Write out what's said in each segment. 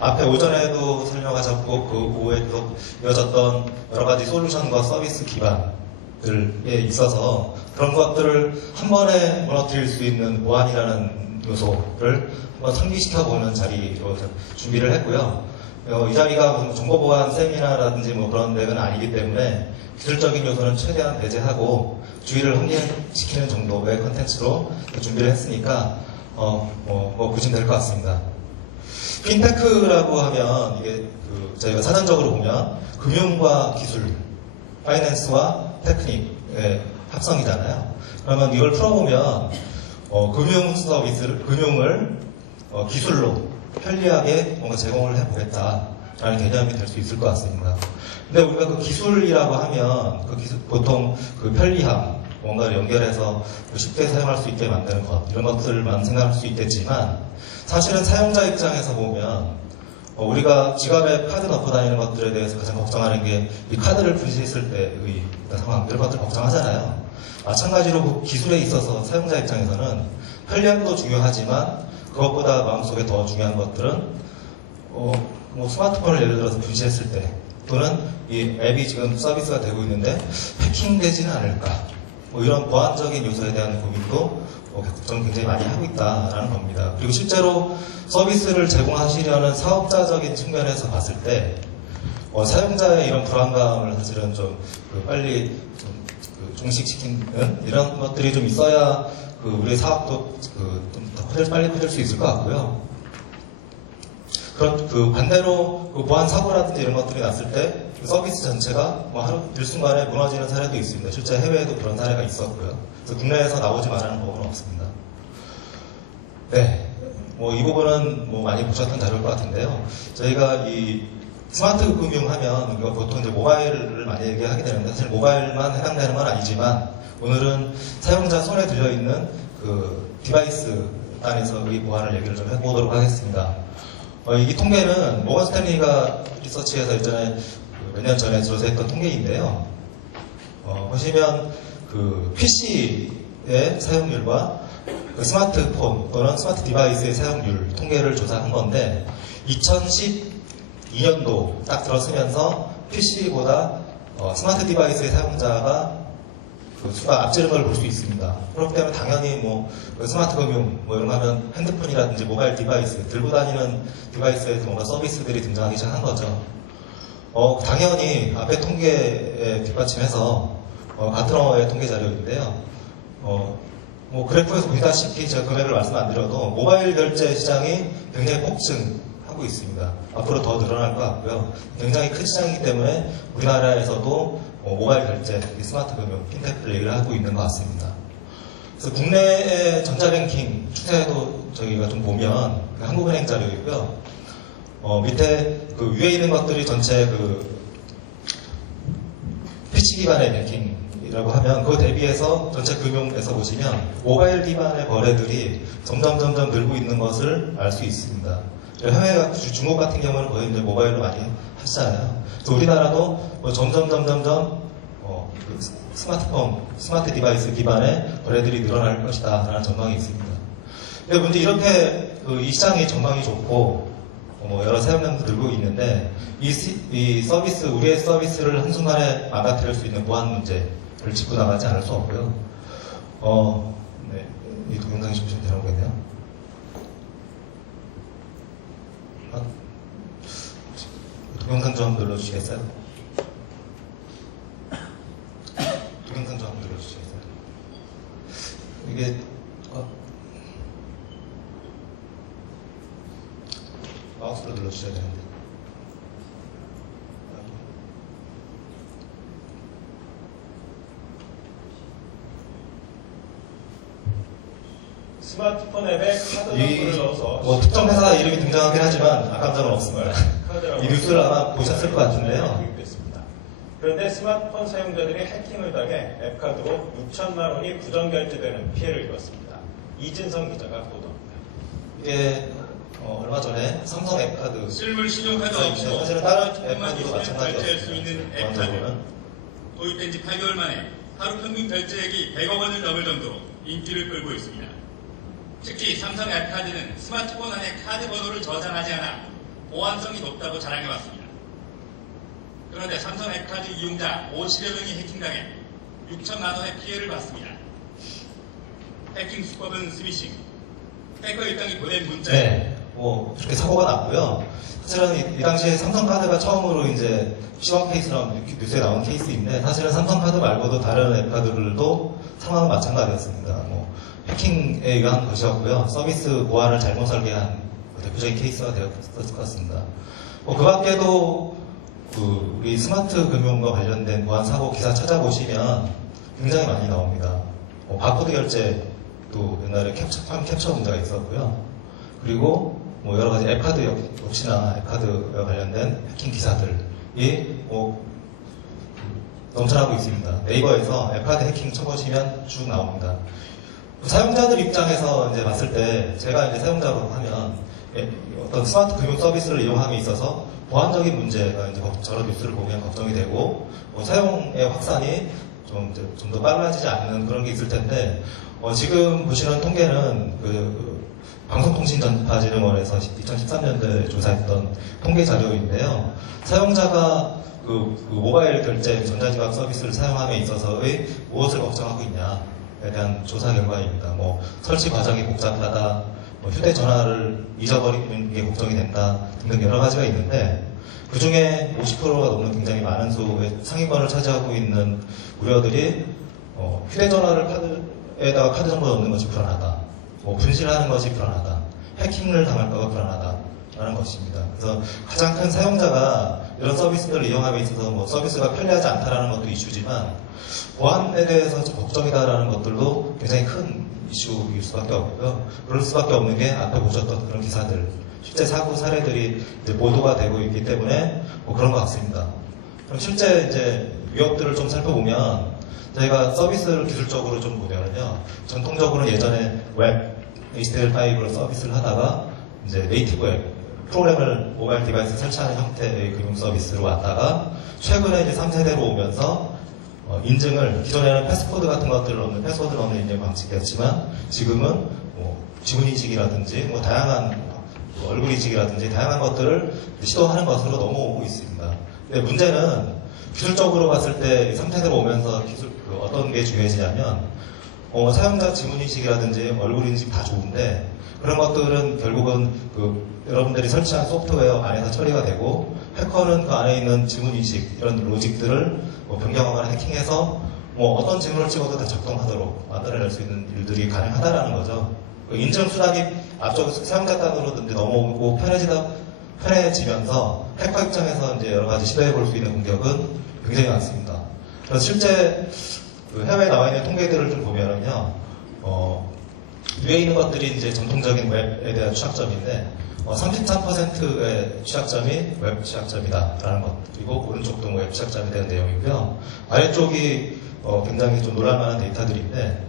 앞에 오전에도 설명하셨고 그 오후에 또 이어졌던 여러 가지 솔루션과 서비스 기반들에 있어서 그런 것들을 한 번에 무너뜨릴 수 있는 보안이라는 요소를 한번 상기시켜보는 자리로 준비를 했고요. 이 자리가 정보보안 세미나라든지 뭐 그런 데는 아니기 때문에 기술적인 요소는 최대한 배제하고 주의를 환기시키는 정도의 컨텐츠로 준비를 했으니까 보시면 될 것 같습니다. 핀테크라고 하면 이게 저희가 사전적으로 보면 금융과 기술, 파이낸스와 테크닉의 합성이잖아요. 그러면 이걸 풀어보면 금융 서비스를 금융을 기술로 편리하게 뭔가 제공을 해보겠다라는 개념이 될 수 있을 것 같습니다. 근데 우리가 그 기술이라고 하면 그 기술, 보통 그 편리함, 뭔가를 연결해서 쉽게 사용할 수 있게 만드는 것, 이런 것들만 생각할 수 있겠지만 사실은 사용자 입장에서 보면 우리가 지갑에 카드 넣고 다니는 것들에 대해서 가장 걱정하는 게 이 카드를 분실했을 때의 상황, 이런 것들 걱정하잖아요. 마찬가지로 그 기술에 있어서 사용자 입장에서는 편리함도 중요하지만 그것보다 마음속에 더 중요한 것들은 스마트폰을 예를 들어서 분실했을 때 또는 이 앱이 지금 서비스가 되고 있는데 해킹되지는 않을까 이런 보안적인 요소에 대한 고민도 저는 굉장히 많이 하고 있다라는 겁니다. 그리고 실제로 서비스를 제공하시려는 사업자적인 측면에서 봤을 때 사용자의 이런 불안감을 사실은 좀 빨리 종식시키는 이런 것들이 좀 있어야 우리의 사업도 좀 더 빨리 커질 수 있을 것 같고요. 그런 반대로 보안 사고라든지 이런 것들이 났을 때 서비스 전체가 하루 일순간에 무너지는 사례도 있습니다. 실제 해외에도 그런 사례가 있었고요. 그래서 국내에서 나오지 말라는 법은 없습니다. 네, 이 부분은 많이 보셨던 자료일 것 같은데요. 저희가 이 스마트 금융하면 우리가 보통 이제 모바일을 많이 얘기하게 되는데 사실 모바일만 해당되는 건 아니지만 오늘은 사용자 손에 들려있는 그 디바이스 단에서의 보안을 얘기를 좀 해보도록 하겠습니다. 이 통계는 모건 스탠리가 리서치에서 예전에 몇 년 전에 조사했던 통계인데요. 보시면 그 PC의 사용률과 그 스마트폰 또는 스마트 디바이스의 사용률 통계를 조사한 건데 2012년도 딱 들어서면서 PC보다 스마트 디바이스의 사용자가 그 수가 앞지른 걸 볼 수 있습니다. 그렇기 때문에 당연히 스마트 금융 이런 거 하면 핸드폰이라든지 모바일 디바이스 들고 다니는 디바이스에서 뭔가 서비스들이 등장하기 시작한 거죠. 당연히 앞에 통계에 뒷받침해서 가트너의 통계 자료인데요. 그래프에서 보시다시피 제가 금액을 말씀 안 드려도 모바일 결제 시장이 굉장히 폭증하고 있습니다. 앞으로 더 늘어날 것 같고요. 굉장히 큰 시장이기 때문에 우리나라에서도 모바일 결제, 스마트 금융, 핀테크를 얘기를 하고 있는 것 같습니다. 그래서 국내의 전자뱅킹 추세도 저희가 좀 보면 한국은행 자료이고요. 밑에 그 위에 있는 것들이 전체 PC 기반의 뱅킹이라고 하면 그거 대비해서 전체 금융에서 보시면 모바일 기반의 거래들이 점점 늘고 있는 것을 알 수 있습니다. 해외 중국 같은 경우는 거의 이제 모바일로 많이 하시잖아요. 그래서 우리나라도 점점 스마트폰, 스마트 디바이스 기반의 거래들이 늘어날 것이다 라는 전망이 있습니다. 근데 문제 이렇게 이 시장의 전망이 좋고 여러 사용량도 늘고 있는데 이 서비스, 우리의 서비스를 한순간에 망가뜨릴 수 있는 보안 문제를 짚고 나가지 않을 수 없고요. 네, 이 동영상이 좀 되나보겠네요. 동영상 좀 한번 눌러주시겠어요? 동영상 좀 한번 눌러주시겠어요? 이게 마우스로 눌러주셔야 되는데. 스마트폰 앱에 카드 정보를 넣어서 특정 회사 이름이 등장하긴 하지만 아까운 적은 없습니다. 이 뉴스를 아마 보셨을 것 같은데요. 도입됐습니다. 그런데 스마트폰 사용자들이 해킹을 당해 앱카드로 6천만 원이 부정 결제되는 피해를 입었습니다. 이진성 기자가 보도합니다. 이게 얼마 전에 삼성 앱카드 실물 신용카드 없이 사실은 다른 앱카드도 결제할 수 있는 앱카드 마찬가지였습니다. 도입된 지 8개월 만에 하루 평균 결제액이 100억 원을 넘을 정도로 인기를 끌고 있습니다. 특히 삼성 앱카드는 스마트폰 안에 카드 번호를 저장하지 않아 보안성이 높다고 자랑해왔습니다. 그런데 삼성 앱카드 이용자 50여 명이 해킹당해 6천만 원의 피해를 봤습니다. 해킹 수법은 스미싱. 해커 일당이 보낸 문자에 네, 뭐 그렇게 사고가 났고요. 사실은 이 당시에 삼성카드가 처음으로 이제 시황 케이스라는 뉴스에 나온 케이스인데 사실은 삼성카드 말고도 다른 앱카드들도 상황은 마찬가지였습니다. 뭐 해킹에 의한 것이었고요. 서비스 보안을 잘못 설계한 대표적인 케이스가 되었을 것 같습니다. 그 밖에도 우리 스마트 금융과 관련된 보안 사고 기사 찾아보시면 굉장히 많이 나옵니다. 바코드 결제도 옛날에 캡처 문제가 있었고요. 그리고 뭐 여러 가지 앱카드 역시나 앱카드와 관련된 해킹 기사들이 넘쳐나고 있습니다. 네이버에서 앱카드 해킹 쳐보시면 쭉 나옵니다. 사용자들 입장에서 이제 봤을 때 제가 이제 사용자로 하면 어떤 스마트 금융 서비스를 이용함에 있어서 보안적인 문제가 이제 저런 뉴스를 보면 걱정이 되고 사용의 확산이 좀 더 빨라지지 않는 그런 게 있을 텐데 지금 보시는 통계는 방송통신전파진흥원에서 2013년도에 조사했던 통계 자료인데요. 사용자가 모바일 결제 전자지갑 서비스를 사용함에 있어서의 무엇을 걱정하고 있냐에 대한 조사 결과입니다. 설치 과정이 복잡하다, 휴대전화를 잊어버리는 게 걱정이 된다 등등 여러 가지가 있는데 그 중에 50%가 넘는 굉장히 많은 수의 상위권을 차지하고 있는 우려들이 휴대전화를 카드에다가 카드 정보 넣는 것이 불안하다, 분실하는 것이 불안하다, 해킹을 당할까봐 불안하다라는 것입니다. 그래서 가장 큰 사용자가 이런 서비스들을 이용함에 있어서 서비스가 편리하지 않다라는 것도 이슈지만 보안에 대해서 좀 걱정이다라는 것들도 굉장히 큰 이슈일 수밖에 없고요. 그럴 수밖에 없는 게 앞에 보셨던 그런 기사들, 실제 사고 사례들이 이제 보도가 되고 있기 때문에 그런 것 같습니다. 그럼 실제 이제 위협들을 좀 살펴보면 저희가 서비스를 기술적으로 좀 보면은요, 전통적으로는 예전에 웹 HTML5로 서비스를 하다가 이제 네이티브 앱 프로그램을 모바일 디바이스에 설치하는 형태의 금융 서비스로 왔다가 최근에 이제 3세대로 오면서 인증을 기존에는 패스코드 같은 것들을 넣는 패스워드 넣는 인증 방식이었지만 지금은 지문 인식이라든지 다양한 얼굴 인식이라든지 다양한 것들을 시도하는 것으로 넘어오고 있습니다. 근데 문제는 기술적으로 봤을 때 3세대로 오면서 어떤 게 중요해지냐면 사용자 지문 인식이라든지 얼굴 인식 다 좋은데 그런 것들은 결국은 여러분들이 설치한 소프트웨어 안에서 처리가 되고 해커는 그 안에 있는 지문 인식 이런 로직들을 변경하거나 해킹해서 어떤 지문을 찍어도 다 작동하도록 만들어낼 수 있는 일들이 가능하다라는 거죠. 인증 수단이 앞쪽 사용자 단으로 넘어오고 편해지면서 해커 입장에서 이제 여러 가지 시도해 볼 수 있는 공격은 굉장히 많습니다. 그래서 실제 해외에 나와 있는 통계들을 좀 보면은요, 위에 있는 것들이 이제 전통적인 웹에 대한 취약점인데 33%의 취약점이 웹 취약점이다라는 것, 그리고 오른쪽도 웹 취약점에 대한 내용이고요. 아래쪽이 굉장히 좀 놀랄만한 데이터들인데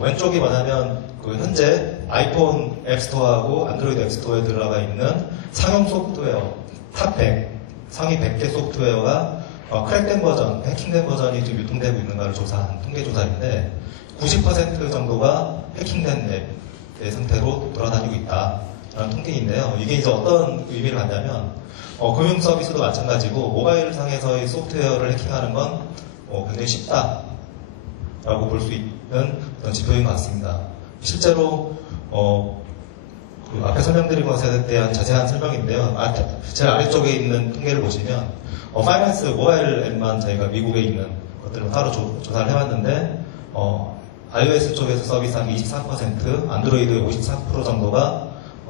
왼쪽이 뭐냐면 현재 아이폰 앱스토어하고 안드로이드 앱스토어에 들어가 있는 상용 소프트웨어 탑 100, 상위 100개 소프트웨어가 크랙된 버전, 해킹된 버전이 지금 유통되고 있는가를 조사한 통계 조사인데 90% 정도가 해킹된 앱의 상태로 돌아다니고 있다라는 통계인데요. 이게 이제 어떤 의미를 갖냐면 금융 서비스도 마찬가지고 모바일 상에서의 소프트웨어를 해킹하는 건 굉장히 쉽다라고 볼 수 있는 그런 지표인 것 같습니다. 실제로 앞에 설명드린 것에 대한 자세한 설명인데요. 제일 아래쪽에 있는 통계를 보시면 파이낸스 모바일 앱만 저희가 미국에 있는 것들을 따로 조사를 해봤는데 iOS 쪽에서 서비스한 24%, 안드로이드 54% 정도가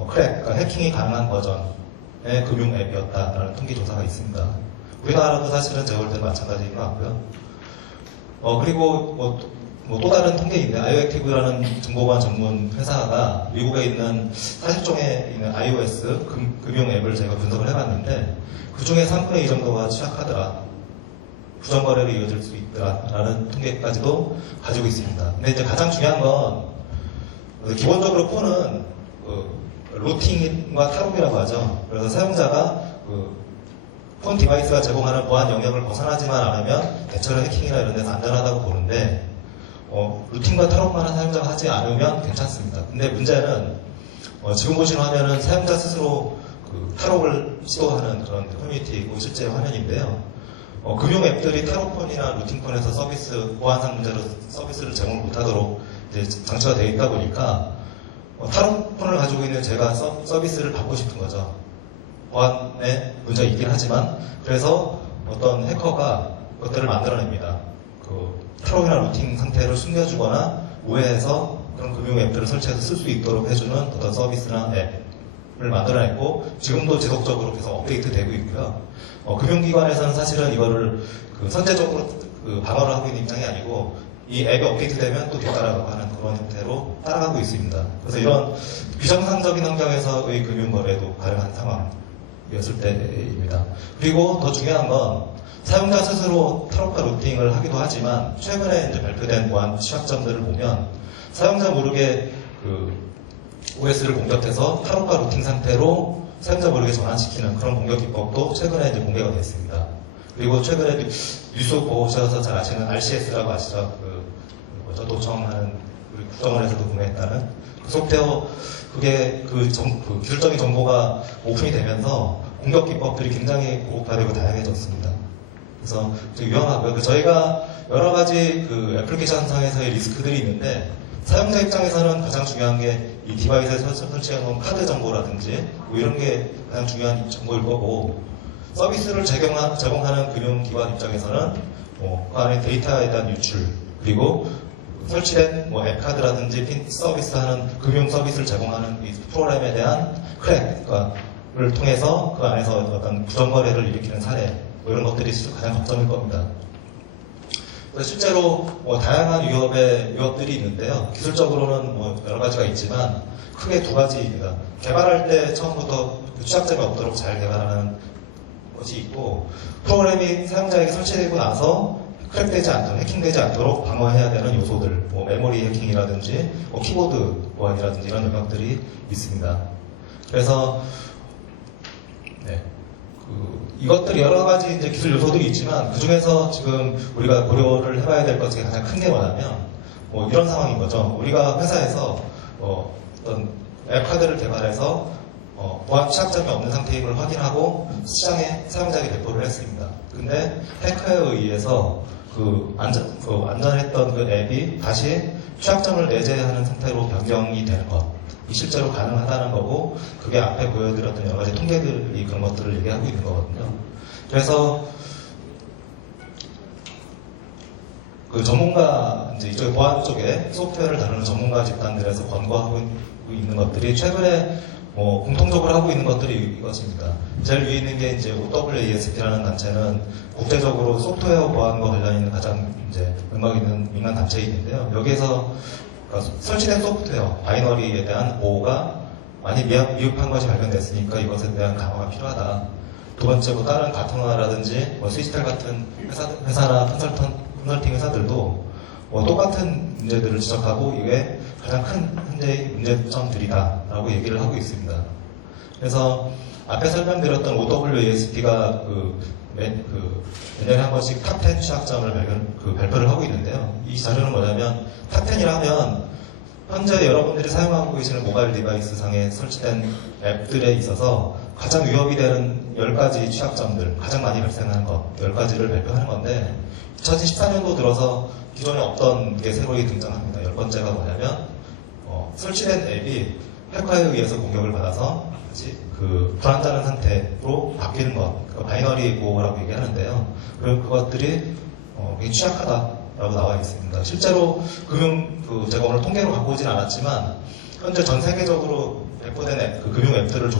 그러니까 해킹이 가능한 버전의 금융 앱이었다라는 통계 조사가 있습니다. 우리나라도 사실은 제가 볼 때는 마찬가지인 것 같고요. 그리고 또 다른 통계인데 아이오액티브라는 정보보안 전문 회사가 미국에 있는 40종에 있는 iOS 금융 앱을 제가 분석을 해봤는데 그 중에 3분의 2 정도가 취약하더라, 부정거래로 이어질 수 있더라라는 통계까지도 가지고 있습니다. 근데 이제 가장 중요한 건 기본적으로 폰은 루팅과 탈옥이라고 하죠. 그래서 사용자가 폰 디바이스가 제공하는 보안 영역을 벗어나지만 않으면 대체로 해킹이나 이런 데서 안전하다고 보는데 루팅과 탈옥만한 사용자가 하지 않으면 괜찮습니다. 근데 문제는 지금 보시는 화면은 사용자 스스로 그 탈옥을 시도하는 그런 커뮤니티이고 실제 화면인데요. 금융 앱들이 탈옥폰이나 루팅폰에서 보안상 문제로 서비스를 제공을 못하도록 이제 장치가 되어 있다 보니까 탈옥폰을 가지고 있는 제가 서비스를 받고 싶은 거죠. 보안에 문제가 있긴 하지만 그래서 어떤 해커가 그것들을 만들어냅니다. 그 탈옥이나 루팅 상태를 숨겨주거나 오해해서 그런 금융 앱들을 설치해서 쓸 수 있도록 해주는 어떤 서비스나 앱을 만들어냈고 지금도 지속적으로 계속 업데이트되고 있고요. 금융기관에서는 사실은 이거를 선제적으로 방어를 하고 있는 입장이 아니고 이 앱이 업데이트되면 또 뒤따라가고 하는 그런 형태로 따라가고 있습니다. 그래서 이런 비정상적인 환경에서의 금융거래도 가능한 상황이었을 때입니다. 그리고 더 중요한 건 사용자 스스로 탈옥과 루팅을 하기도 하지만 최근에 이제 발표된 보안 취약점들을 보면 사용자 모르게 OS를 공격해서 탈옥과 루팅 상태로 사용자 모르게 전환시키는 그런 공격 기법도 최근에 이제 공개가 됐습니다. 그리고 최근에 뉴스 보셔서 잘 아시는 RCS라고 아시죠? 도청하는 우리 국정원에서도 구매했다는 그 소프트웨어 그게 기술적인 정보가 오픈이 되면서 공격 기법들이 굉장히 고급화되고 다양해졌습니다. 그래서 좀 위험하고요. 저희가 여러 가지 애플리케이션 상에서의 리스크들이 있는데 사용자 입장에서는 가장 중요한 게 이 디바이스에 설치해 놓은 카드 정보라든지 뭐 이런 게 가장 중요한 정보일 거고 서비스를 제공하는 금융기관 입장에서는 그 안에 데이터에 대한 유출 그리고 설치된 앱카드라든지 서비스하는 금융 서비스를 제공하는 이 프로그램에 대한 크랙을 통해서 그 안에서 어떤 부정거래를 일으키는 사례 이런 것들이 가장 걱정일 겁니다. 실제로 다양한 위협들이 있는데요. 기술적으로는 여러 가지가 있지만 크게 두 가지입니다. 개발할 때 처음부터 취약점이 없도록 잘 개발하는 것이 있고 프로그램이 사용자에게 설치되고 나서 크랙되지 않도록, 해킹되지 않도록 방어해야 되는 요소들, 메모리 해킹이라든지 키보드 보안이라든지 이런 영역들이 있습니다. 그래서 이것들이 여러 가지 이제 기술 요소들이 있지만 그 중에서 지금 우리가 고려를 해봐야 될 것 중에 가장 큰 게 뭐냐면 이런 상황인 거죠. 우리가 회사에서 어떤 앱카드를 개발해서 보안 취약점이 없는 상태임을 확인하고 시장에 사용자에게 배포를 했습니다. 근데 해커에 의해서 안전했던 그 앱이 다시 취약점을 내재하는 상태로 변경이 되는 것. 실제로 가능하다는 거고 그게 앞에 보여드렸던 여러 가지 통계들이 그런 것들을 얘기하고 있는 거거든요. 그래서 전문가 이제 이쪽 보안 쪽에 소프트웨어를 다루는 전문가 집단들에서 권고하고 있는 것들이 최근에 공통적으로 하고 있는 것들이 이것입니다. 제일 위에 있는 게 이제 OWASP라는 단체는 국제적으로 소프트웨어 보안과 관련 있는 가장 이제 맥락 있는 민간 단체인데요. 여기에서 설치된 소프트웨어, 바이너리에 대한 보호가 많이 미흡한 것이 발견됐으니까 이것에 대한 강화가 필요하다. 두 번째로 다른 가터나라든지 스위스텔 같은 회사나 컨설팅 회사들도 똑같은 문제들을 지적하고 이게 가장 큰 현재의 문제점들이다라고 얘기를 하고 있습니다. 그래서 앞에 설명드렸던 OWASP가 매년에 한 번씩 탑10 취약점을 발표를 하고 있는데요. 이 자료는 뭐냐면 탑10이라 하면 현재 여러분들이 사용하고 계시는 모바일 디바이스 상에 설치된 앱들에 있어서 가장 위협이 되는 10가지 취약점들, 가장 많이 발생하는 것 10가지를 발표하는 건데 2014년도 들어서 기존에 없던 게 새로이 등장합니다. 10번째가 뭐냐면 설치된 앱이 해커에 의해서 공격을 받아서 불안전한 상태로 바뀌는 것, 바이너리 보호라고 얘기하는데요. 그리고 그것들이 굉장히 취약하다라고 나와 있습니다. 실제로 금융 제가 오늘 통계로 갖고 오진 않았지만 현재 전 세계적으로 배포된 금융 앱들을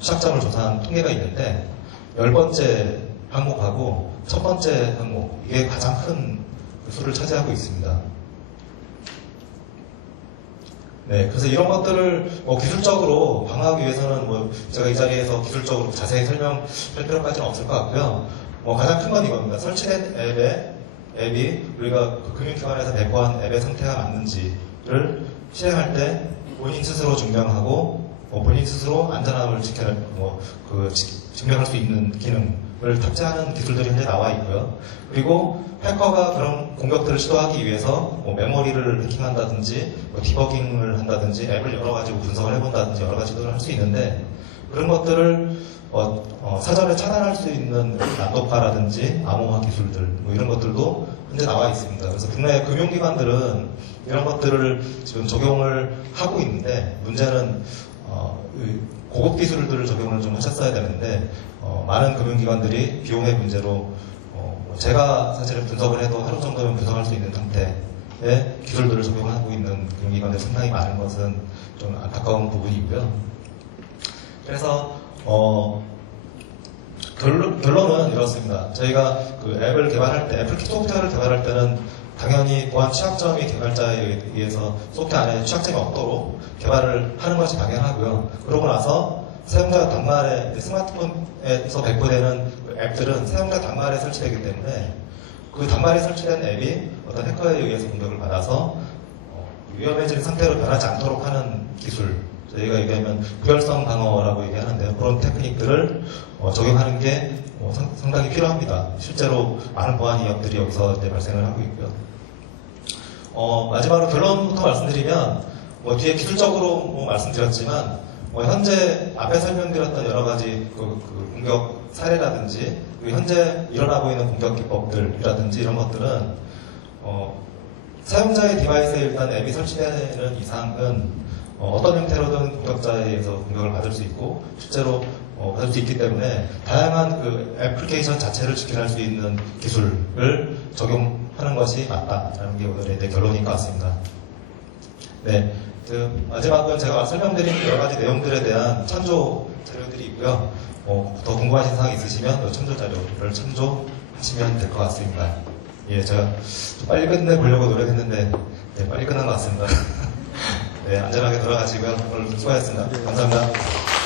취약점을 조사한 통계가 있는데 10번째 항목하고 첫 번째 항목 이게 가장 큰 수를 차지하고 있습니다. 네, 그래서 이런 것들을 기술적으로 방어하기 위해서는 제가 이 자리에서 기술적으로 자세히 설명할 필요까지는 없을 것 같고요. 가장 큰 건 이겁니다. 설치된 앱이 우리가 금융기관에서 배포한 앱의 상태가 맞는지를 실행할 때 본인 스스로 증명하고 본인 스스로 안전함을 증명할 수 있는 기능을 탑재하는 기술들이 현재 나와 있고요. 그리고 해커가 그런 공격들을 시도하기 위해서 메모리를 해킹한다든지 디버깅을 한다든지 앱을 여러 가지로 분석을 해본다든지 여러 가지 시도를 할 수 있는데 그런 것들을 사전에 차단할 수 있는 난도파라든지 암호화 기술들 뭐 이런 것들도 현재 나와 있습니다. 그래서 국내 금융기관들은 이런 것들을 지금 적용을 하고 있는데 문제는 고급 기술들을 적용을 좀 하셨어야 되는데 많은 금융기관들이 비용의 문제로 제가 사실은 분석을 해도 하루 정도면 분석할 수 있는 상태의 기술들을 적용하고 있는 금융기관들이 상당히 많은 것은 좀 안타까운 부분이고요. 그래서 결론은 이렇습니다. 저희가 그 앱을 개발할 때, 애플키 소프트웨어를 개발할 때는 당연히 보안 취약점이 개발자에 의해서 소프트웨어 안에 취약점이 없도록 개발을 하는 것이 당연하고요. 그러고 나서 사용자 단말에, 스마트폰에서 배포되는 그 앱들은 사용자 단말에 설치되기 때문에 그 단말에 설치된 앱이 어떤 해커에 의해서 공격을 받아서 위험해진 상태로 변하지 않도록 하는 기술, 저희가 얘기하면 무결성 방어라고 얘기하는데요. 그런 테크닉들을 적용하는 게 상당히 필요합니다. 실제로 많은 보안 위협들이 여기서 이제 발생을 하고 있고요. 마지막으로 결론부터 말씀드리면 뒤에 기술적으로 말씀드렸지만 현재 앞에 설명드렸던 여러 가지 그 공격 사례라든지 현재 일어나고 있는 공격 기법들이라든지 이런 것들은 사용자의 디바이스에 일단 앱이 설치되는 이상은 어떤 형태로든 공격자에 의해서 공격을 받을 수 있고 실제로 받을 수 있기 때문에 다양한 그 애플리케이션 자체를 지켜낼 수 있는 기술을 적용하는 것이 맞다라는 게 오늘의 내 결론인 것 같습니다. 네, 마지막은 제가 설명드린 여러 가지 내용들에 대한 참조 자료들이 있고요. 더 궁금하신 사항 있으시면 참조 자료를 참조하시면 될 것 같습니다. 예, 제가 좀 빨리 끝내보려고 노력했는데 네, 빨리 끝난 것 같습니다. 네, 안전하게 돌아가시고요. 오늘 수고하셨습니다. 감사합니다.